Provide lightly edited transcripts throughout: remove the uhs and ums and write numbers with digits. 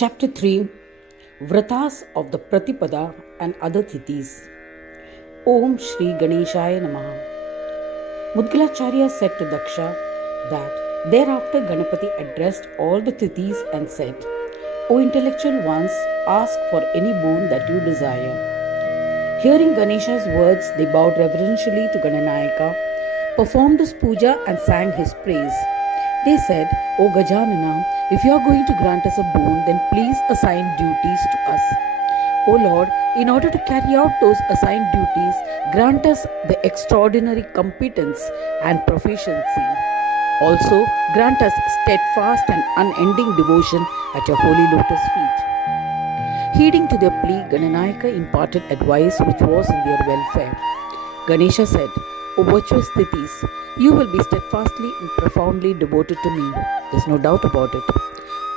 Chapter 3 Vratas of the Pratipada and other Tithis. Om Shri Ganeshaya Namaha. Mudgalacharya said to Daksha that thereafter Ganapati addressed all the Tithis and said, O intellectual ones, ask for any boon that you desire. Hearing Ganesha's words, they bowed reverentially to Gananayaka, performed his puja and sang his praise. They said, O Gajanana, if you are going to grant us a boon, then please assign duties to us. O Lord, in order to carry out those assigned duties, grant us the extraordinary competence and proficiency. Also, grant us steadfast and unending devotion at your holy lotus feet. Heeding to their plea, Gananayaka imparted advice which was in their welfare. Ganesha said, O virtuous Tithis, you will be steadfastly and profoundly devoted to me. There's no doubt about it.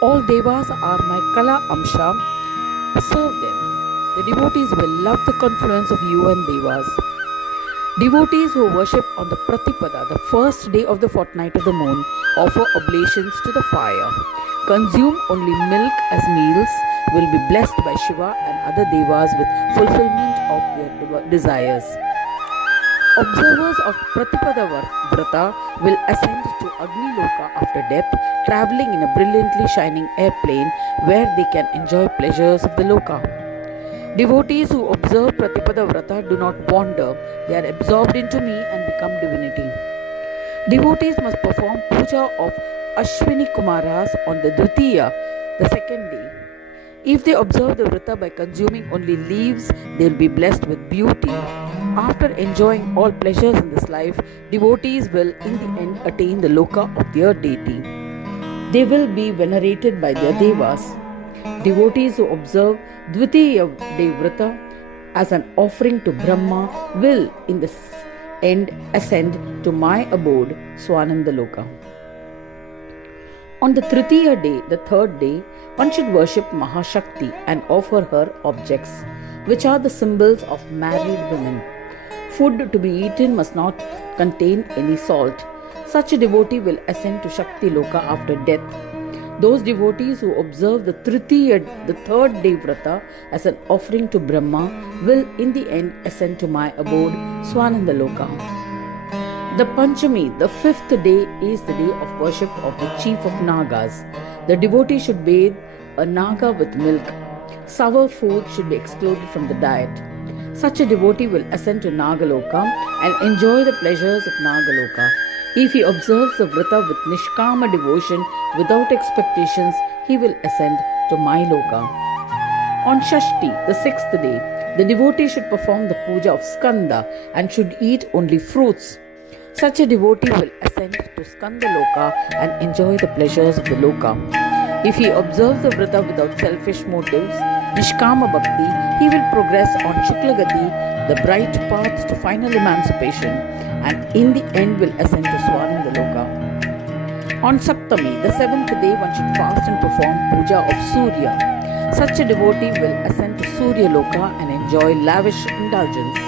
All devas are my Kala Amsha. Serve them. The devotees will love the confluence of you and devas. Devotees who worship on the Pratipada, the first day of the fortnight of the moon, offer oblations to the fire. Consume only milk as meals, will be blessed by Shiva and other devas with fulfillment of their desires. Observers of Pratipada Vrata will ascend to Agni Loka after death, travelling in a brilliantly shining airplane where they can enjoy pleasures of the Loka. Devotees who observe Pratipada Vrata do not wander, they are absorbed into me and become divinity. Devotees must perform puja of Ashwini Kumaras on the Dvitiya, the second day. If they observe the Vrata by consuming only leaves, they will be blessed with beauty. After enjoying all pleasures in this life, devotees will in the end attain the loka of their deity. They will be venerated by their devas. Devotees who observe Dvitiya day Vrata as an offering to Brahma will in the end ascend to my abode, Swananda Loka. On the Tritiya day, the third day, one should worship Mahashakti and offer her objects, which are the symbols of married women. Food to be eaten must not contain any salt. Such a devotee will ascend to Shakti Loka after death. Those devotees who observe the Tritiya, the third day Vrata, as an offering to Brahma will in the end ascend to my abode, Swananda Loka. The Panchami, the fifth day, is the day of worship of the chief of Nagas. The devotee should bathe a Naga with milk. Sour food should be excluded from the diet. Such a devotee will ascend to Nagaloka and enjoy the pleasures of Nagaloka. If he observes the Vrata with Nishkama devotion without expectations, he will ascend to my Loka. On Shashti, the sixth day, the devotee should perform the puja of Skanda and should eat only fruits. Such a devotee will ascend to Skanda Loka and enjoy the pleasures of the Loka. If he observes the Vrata without selfish motives, Nishkama Bhakti, he will progress on Shuklagati, the bright path to final emancipation, and in the end will ascend to Swananda Loka. On Saptami, the seventh day, one should fast and perform puja of Surya. Such a devotee will ascend to Surya Loka and enjoy lavish indulgence.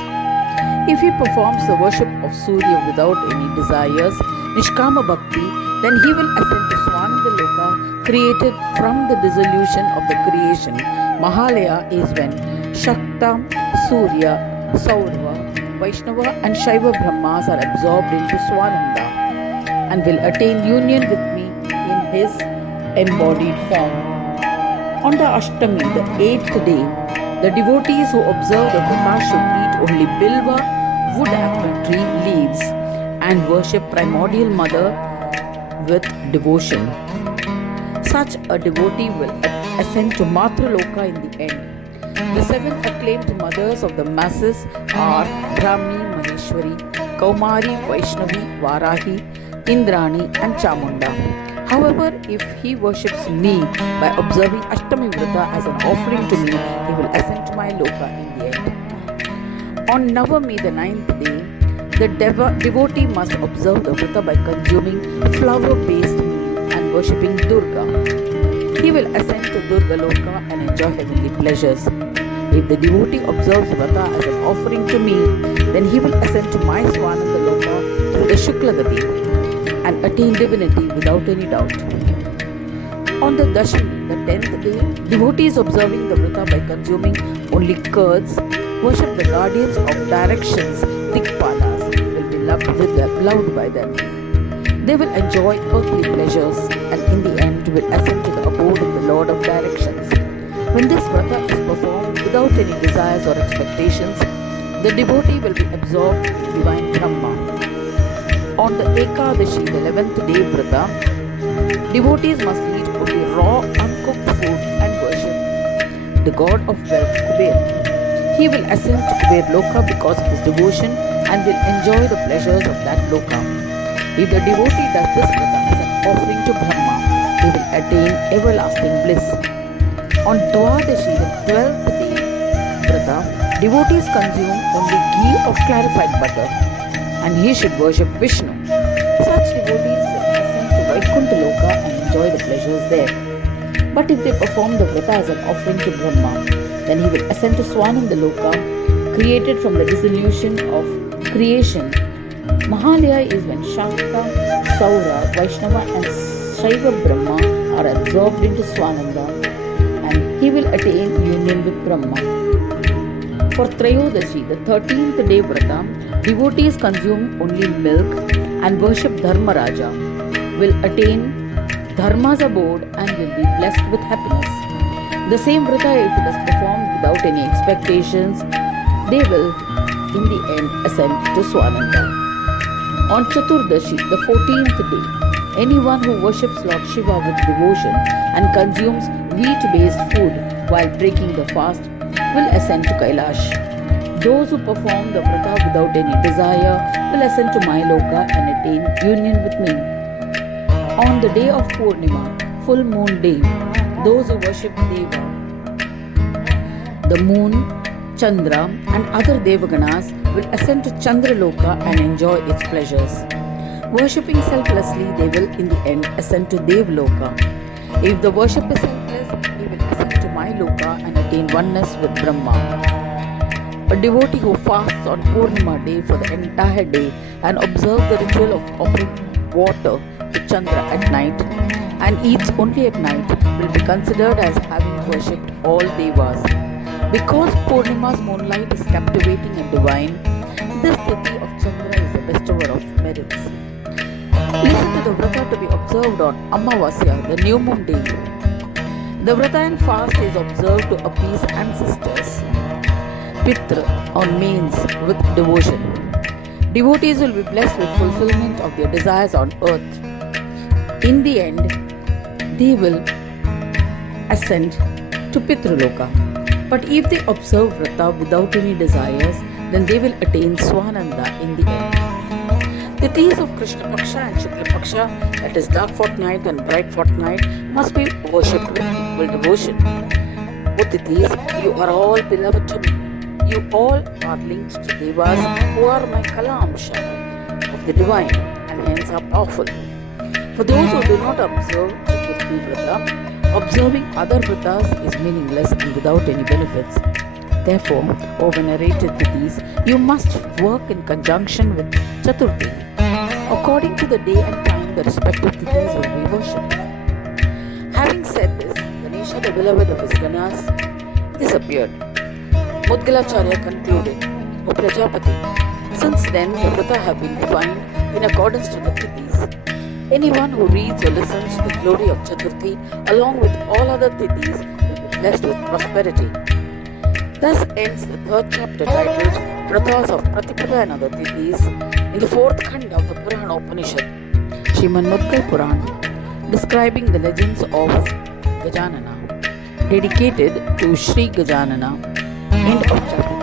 If he performs the worship of Surya without any desires, Nishkama Bhakti, then he will ascend to Swananda Loka, created from the dissolution of the creation. Mahalaya is when Shakta, Surya, Saurva, Vaishnava and Shaiva Brahmas are absorbed into Swananda and will attain union with me in his embodied form. On the Ashtami, the eighth day, the devotees who observe the Vrata should eat only bilva, wood apple tree leaves, and worship Primordial Mother with devotion. Such a devotee will ascend to Matraloka in the end. The seven acclaimed mothers of the masses are Brahmi, Maheshwari, Kaumari, Vaishnavi, Varahi, Indrani and Chamunda. However, if he worships me by observing Ashtami Vrata as an offering to me, he will ascend to my Loka in the end. On Navami, the ninth day, the devotee must observe the Vrata by consuming flour-based meal and worshipping Durga. He will ascend to Durga Loka and enjoy heavenly pleasures. If the devotee observes Vrata as an offering to me, then he will ascend to my Swananda Loka through the Shuklagati and attain divinity without any doubt. On the Dashami, the 10th day, devotees observing the Vrata by consuming only curds worship the guardians of directions, Dikpalas, will be loved by them. They will enjoy earthly pleasures and in the end will ascend to the abode of the Lord of directions. When this Vrata is performed without any desires or expectations, the devotee will be absorbed in divine Brahma. On the Ekadashi, the 11th day Vrata, devotees must eat only raw, uncooked food and worship the god of wealth, Kuber. He will ascend to Kuber Loka because of his devotion and will enjoy the pleasures of that Loka. If the devotee does this Vrata as an offering to Brahma, he will attain everlasting bliss. On Dwadashi, the 12th day Vrata, devotees consume only ghee or clarified butter and he should worship Vishnu. Such devotees will ascend to Vaikuntha Loka and enjoy the pleasures there. But if they perform the Vrata as an offering to Brahma, then he will ascend to Swananda Loka, created from the dissolution of creation. Mahalaya is when Shakta, Saura, Vaishnava and Shaiva Brahma are absorbed into Swananda and he will attain union with Brahma. For Trayodashi, the 13th day Vrata, devotees consume only milk and worship Dharmaraja, will attain Dharma's abode and will be blessed with happiness. The same Vrata, if it is performed without any expectations, they will in the end ascend to Swananda. On Chaturdashi, the 14th day, anyone who worships Lord Shiva with devotion and consumes wheat-based food while breaking the fast will ascend to Kailash. Those who perform the Vrata without any desire will ascend to my Loka and attain union with me. On the day of Purnima, full moon day, those who worship Deva, the moon, Chandra and other Devaganas will ascend to Chandraloka and enjoy its pleasures. Worshipping selflessly, they will in the end ascend to Devloka. If the worship is selfless, they will ascend to my Loka and attain oneness with Brahma. A devotee who fasts on Purnima day for the entire day and observes the ritual of offering water to Chandra at night and eats only at night will be considered as having worshipped all Devas. Because Purnima's moonlight is captivating and divine, this Tithi of Chandra is the bestower of merits. Listen to the Vrata to be observed on Amavasya, the new moon day. The Vrata and fast is observed to appease ancestors, Pitra on mains with devotion. Devotees will be blessed with fulfillment of their desires on earth. In the end, they will ascend to Pitraloka. But if they observe Vrata without any desires, then they will attain Swananda in the end. Tithis of Krishna Paksha and Shukla Paksha, that is dark fortnight and bright fortnight, must be worshipped with equal devotion. O Tithis, you are all beloved to me. You all are linked to Devas who are my Kala Amsha of the divine and hence are powerful. For those who do not observe Chaturthi Vrata, observing other Vratas is meaningless and without any benefits. Therefore, O venerated Tithis, you must work in conjunction with Chaturthi. According to the day and time, the respective Tithis will be worshipped. Having said this, Ganesha, the beloved of his Ganas, disappeared. Mudgalacharya concluded, O Prajapati, since then the Vrata have been defined in accordance to the Tithis. Anyone who reads or listens to the glory of Chaturthi along with all other Tithis will be blessed with prosperity. Thus ends the third chapter titled Vratas of Pratipada and other Tithis in the fourth Khanda of the Purana Upanishad, Ganesha Mudgal Puran, describing the legends of Gajanana, dedicated to Sri Gajanana. End of chapter.